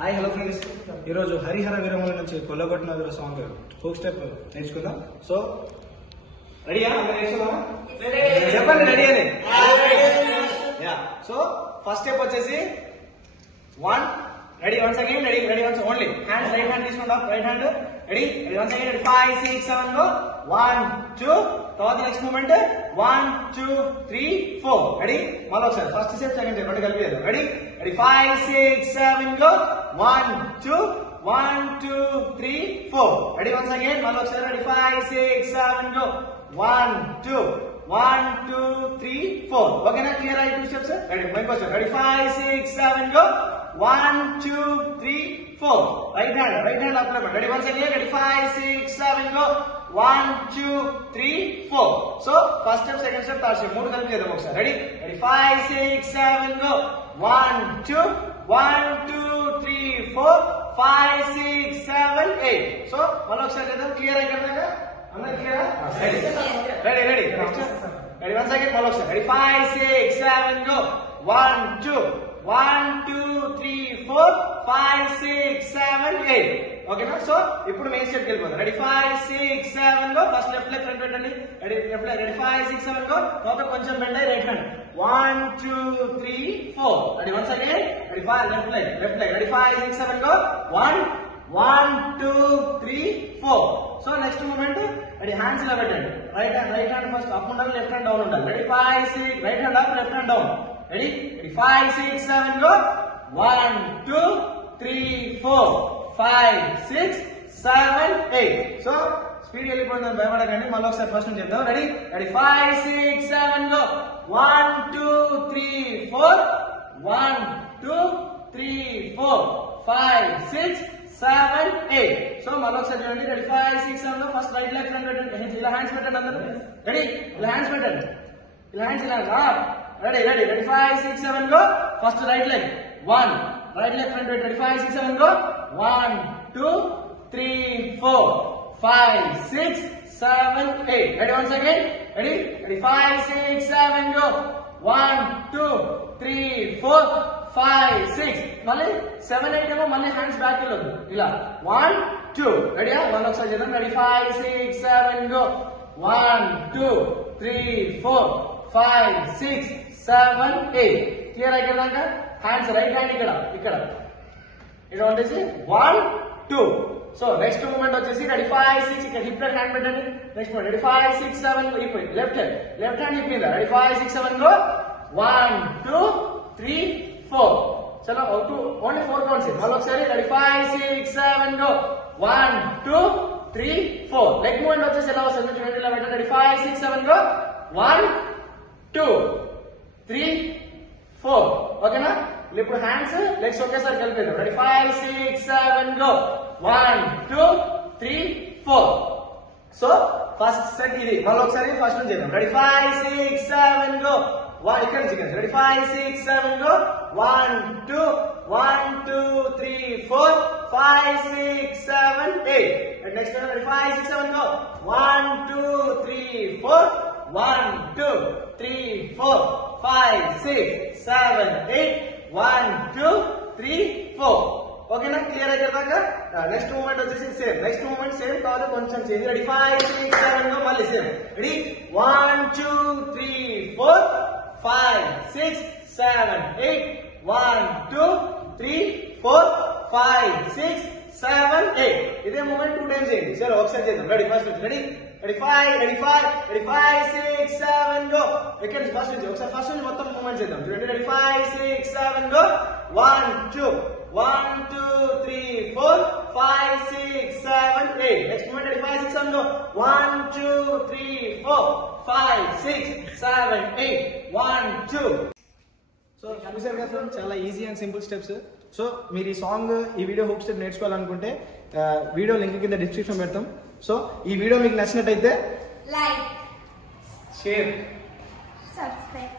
Hi hello friends, ఈరోజు హరిహర వీరముల నుంచి కొల్లగొట్టిన సాంగ్ హుక్ స్టెప్ నేర్చుకుందాం. సో రెడీయా? చెప్పండి రెడీ అని. సో ఫస్ట్ స్టెప్ వచ్చేసి 1 ready, once again ready, ready once only. Hand right hand తీసుకుందాం, right hand ready, ready once again ready. 5 6 7 go 1 2. తర్వాత నెక్స్ట్ మూమెంట్ 1 2 3 4 రెడీ. మళ్ళీ ఒకసారి ఫస్ట్ స్టెప్ సెకండ్ స్టెప్ రెండు కలిపి ready, ready 5 6 7 go 1 2 1 2 3 4 ready once again మళ్ళీ ఒకసారి ready 5 6 7 go 1 2 1 2 3 4 ఓకేనా? Clear అయ్యి 2 స్టెప్స్ రెడీ. మైక్ వచ్చారు ready 5 6 7 go 1 2 3 4 right hand apply ready once again ready 5 6 7 go 1 2 3 4. So first step second step third step మూడు కలిపి చేద్దాం ఒకసారి రెడీ, రెడీ 5 6 7 గో 1 2 1 2 3 4 5 6 7 8. సో మళ్ళీ ఒకసారి చేద్దాం. క్లియర్ అయిపోయిందా అందరూ? Clear ready ready ready once again మళ్ళీ ఒకసారి రెడీ 5 6 7 గో 1 2 1 2 3 4 5 6 7 8 ఓకేనా? సో ఇప్పుడు మెయిన్ స్టెప్ వెళ్ళిపోతాం ready 5 6 7 go first left leg front పెట్టండి ready left leg ready 5 6 7 go తర్వాత కొంచెం బెండ్ అయ్యి right hand 1 2 3 4 ready once again ready 5 left leg ready 5 6 7 go 1 1 2 3 4. So next moment ready hands ఇలా పెట్టండి right hand first up ఉండాలి, left hand down ఉండాలి ready 5 6 right hand up left hand down ready 5 6 7 go 1 2 3 4 5 6 7 8. So speed వెళ్ళిపోయిందని భయపడకండి, మళ్ళీ ఒకసారి first నుంచి చెప్తాం రెడీ రెడీ 5 6 7 గో 1 2 3 4 1 2 3 4 5 6 7 8. సో మళ్ళీ ఒకసారి చూడండి రెడీ 5 6 7 లో ఫస్ట్ రైట్ లెగ్ ఫ్రంట్ పెట్టండి, ఇలా హ్యాండ్స్ పెట్టండి అందరూ రెడీ, ఇలా హ్యాండ్స్ పెట్టండి, ఇలా హ్యాండ్స్ ఇలా ready ready ready 5 6 7 go first right leg 1 right leg front పెట్టండి 5 6 7 go 1 2 3 4 5 6 7 8 ready once again ready ready 5 6 7 go 1 2 3 4 5 6 మళ్ళీ 7 8 ఏమో మళ్ళీ హ్యాండ్స్ బ్యాక్ వెళ్ళొద్దు ఇలా 1 2 రెడీయా? మళ్ళీ ఒకసారి చేద్దాం రెడీ 5 6 7 గో 1 2 3 4 5 6 7 8 క్లియర్ అయిపోయాక హ్యాండ్స్ రైట్ హ్యాండ్ ఇక్కడ ఇక్కడ వచ్చేసి 1 2. సో నెక్స్ట్ మూమెంట్ వచ్చేసి రెడీ 5 6 ఇక్కడ హిప్ హ్యాండ్ పెట్టండి next moment ready 5 6 7 hip left hand hip మీద రెడీ 5 6 7 గో 1 2 3 4. చలో ఓన్లీ 4 కౌంట్స్ మళ్ళీ ఒకసారి రెడీ 5 6 7 గో 1 2 3 4 లెగ్ మూమెంట్ వచ్చేసి ఎలా వస్తుంది చూడండి ఇలా పెట్టండి రెడీ 5 6 7 గో 1 2 3 4 ఓకేనా? ఇప్పుడు హ్యాండ్స్ లెగ్స్ ఒకేసారి కలిపేద్దాం ready 5 6 7 go 1 2 3 4. So first set ఇది మళ్ళీ ఒకసారి ఫస్ట్ నుంచి చేద్దాం రెడీ 5 6 7 గో 1 ఇక్కడ నుంచి ready 5 6 7 go 1 2 1 2 3 4 5 6 7 8 next ready 5 6 7 go 1 2 3 4 1 2 3 4 5 6 7 8 1 2 3 4 ఓకేనా? క్లియర్ అయిపోయాక నెక్స్ట్ మూమెంట్ వచ్చేసి సేమ్ నెక్స్ట్ మూమెంట్ సేమ్ తర్వాత కొంచెం చేంజ్ రెడీ 5 6 7 గో మళ్ళీ సేమ్ రెడీ 1 2 3 4 5 6 7 8 1 2 3 4 5 6 7 8 ఇదే మూమెంట్ 2 టైమ్స్ చేయండి. సరే ఒకసారి చేద్దాం ready first ready ready 5 6 7 go ఇక్కడ ఫస్ట్ నుంచి ఒకసారి ఫస్ట్ నుంచి మొత్తం మూమెంట్ చేద్దాం చూడండి ready 5 6 7 go 1 2 1 2 3 4 5 6 7 8 next moment ready 5 6 7 go 1 2 3 4 5 6 7 8 1 2. So చూసారు కదా ఫ్రెండ్స్, చాలా easy and simple steps. So మీరు ఈ సాంగ్ ఈ వీడియో హుక్ స్టెప్ నేర్చుకోవాలనుకుంటే వీడియో లింక్ కింద డిస్క్రిప్షన్ పెడతాం. సో ఈ వీడియో మీకు నచ్చినట్టయితే లైక్ షేర్ సబ్స్క్రైబ్